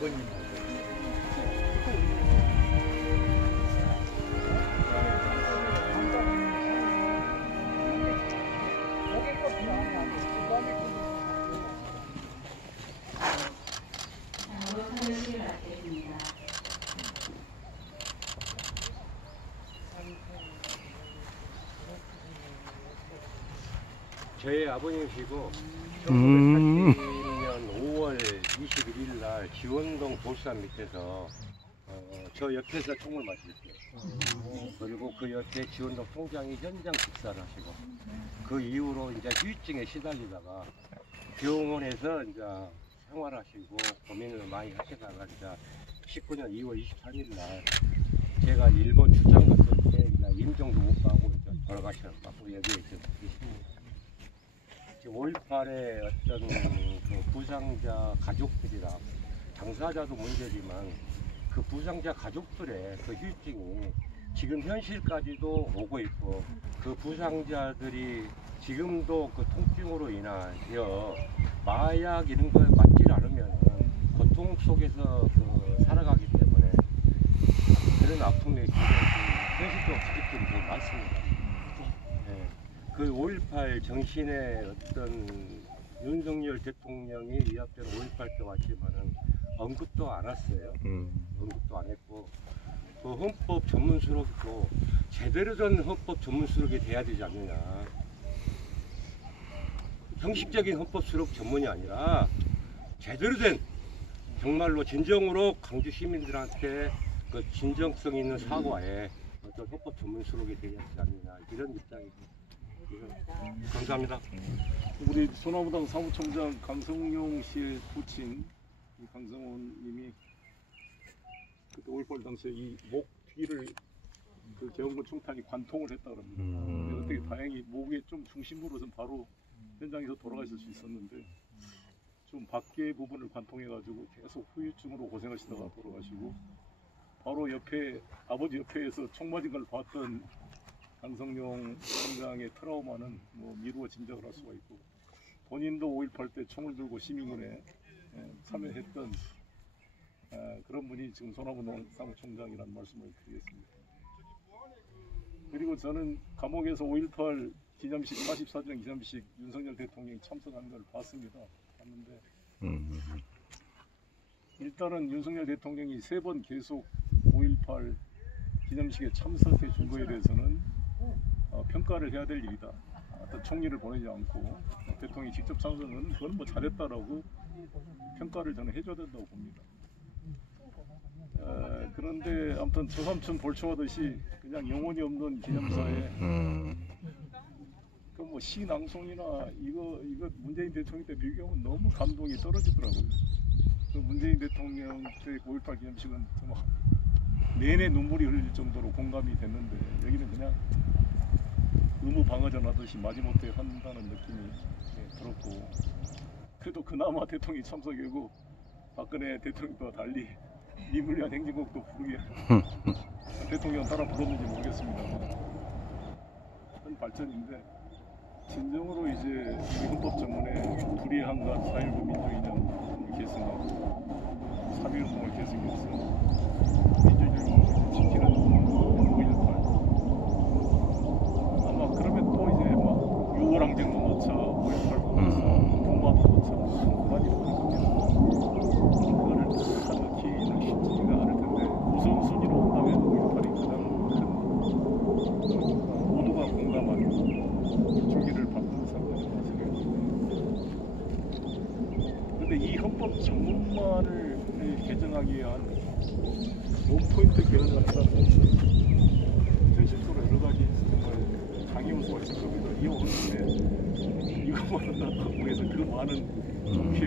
아버님. 저희 아버님이시고 1980년 5월 21일 날 지원동 돌산 밑에서 저 옆에서 총을 맞으셨어요. 그리고 그 옆에 지원동 총장이 현장 직사를 하시고 그 이후로 이제 후유증에 시달리다가 병원에서 이제 생활하시고 고민을 많이 하시다가 이제 19년 2월 23일 날 제가 일본 출장 갔을 때 임종도 못 가고 이제 돌아가셨고 여기에 계십니다. 5.18의 어떤 그 부상자 가족들이랑 당사자도 문제지만 그 부상자 가족들의 그 휴증이 지금 현실까지도 오고 있고 그 부상자들이 지금도 그 통증으로 인하여 마약 이런 거에 맞지 않으면 고통 속에서 그 살아가기 때문에 그런 아픔이 굉장히 현실적 지적들이 더 많습니다. 그 5.18 정신의 어떤 윤석열 대통령이 위압되는 5.18 때 왔지만은 언급도 안 했어요. 언급도 안 했고 그 헌법 전문 수록도 제대로 된 헌법 전문 수록이 돼야 되지 않느냐. 형식적인 헌법 수록 전문이 아니라 제대로 된 정말로 진정으로 강주 시민들한테 그 진정성 있는 사과에 어떤 헌법 전문 수록이 돼야 되지 않느냐 이런 입장이고. 감사합니다. 우리 소나무당 사무총장 강성용 씨의 부친 강성원 님이 그때 5.18 당시에 이 목 뒤를 그 개헌군 총탄이 관통을 했다 그럽니다. 어떻게 다행히 목에 좀 중심부로는 바로 현장에서 돌아가실 수 있었는데 좀 밖에 부분을 관통해 가지고 계속 후유증으로 고생하시다가 돌아가시고 바로 옆에 아버지 옆에서 총 맞은 걸 봤던 강성용 총장의 트라우마는 뭐 미루어 짐작을 할 수가 있고 본인도 5.18 때 총을 들고 시민군에 참여했던 그런 분이 지금 소나무당 사무총장이라는 말씀을 드리겠습니다. 그리고 저는 감옥에서 5.18 기념식 44주년 기념식 윤석열 대통령이 참석한 걸 봤습니다. 봤는데 일단은 윤석열 대통령이 3번 계속 5.18 기념식에 참석해 준 거에 대해서는 평가를 해야 될 일이다. 어떤 총리를 보내지 않고 대통령이 직접 참석은 그건 뭐 잘했다라고 평가를 저는 해줘야 된다고 봅니다. 그런데 아무튼 조삼촌 볼초하듯이 그냥 영혼이 없는 기념사에 그 뭐 시낭송이나 이거 문재인 대통령 때 비교하면 너무 감동이 떨어지더라고요. 그 문재인 대통령 때 5.18 기념식은 정말 내내 눈물이 흘릴 정도로 공감이 됐는데 여기는 그냥 의무 방어전 하듯이 마지못해 한다는 느낌이 들었고 그래도 그나마 대통령이 참석이고 박근혜 대통령과 달리 님을 위한 행진곡도 부르게 대통령 따라 불렀는지 모르겠습니다만 큰 발전인데 진정으로 이제 우리 헌법 전문에 불의한간 4.19 민주이념을 계승하고 3.1운동을 계승해서 민주주의를 지키는 5.18 아마 그러면 또 이제 막 6월 항쟁도 넣자 5.18도 넣자 동마도 넣자 많이 넣을 겁니다. 그거를 다 넣기는 쉽지가 않을 텐데 우선순위로 온다면 5.18이 가장 큰 모두가 공감하는 주기를 바꾸는 사건이라고 생각합니다. 그런데 이 헌법 전문만을 개정하기 위한 원포인트 개헌을 한다는 것은 현실적으로 여러 가지 정말 강의 요소가 있을 겁니다. 이혼인데 이것만 한다고 해서 그 많은 국회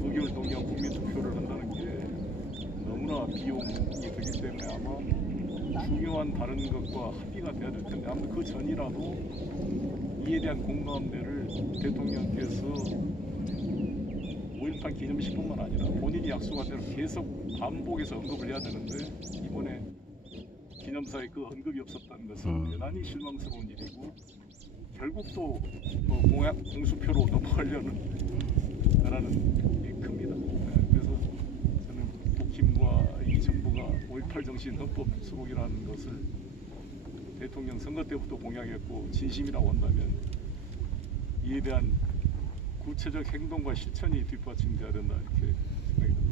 의결 동의안 국민 투표를 한다는 게 너무나 비용이 들기 때문에 아마 중요한 다른 것과 합의가 돼야 될 텐데 아무튼 그 전이라도 이에 대한 공감대를 대통령께서 5.18 기념식뿐만 아니라 본인이 약속한 대로 계속 반복해서 언급을 해야 되는데 이번에 기념사에 그 언급이 없었다는 것은 대단히 실망스러운 일이고 결국 또 공수표로 넘어가려는 라는 게 큽니다. 그래서 저는 5.18 정신 헌법 수복이라는 것을 대통령 선거 때부터 공약했고 진심이라고 한다면 이에 대한 구체적 행동과 실천이 뒷받침돼야 된다 이렇게 생각이 듭니다.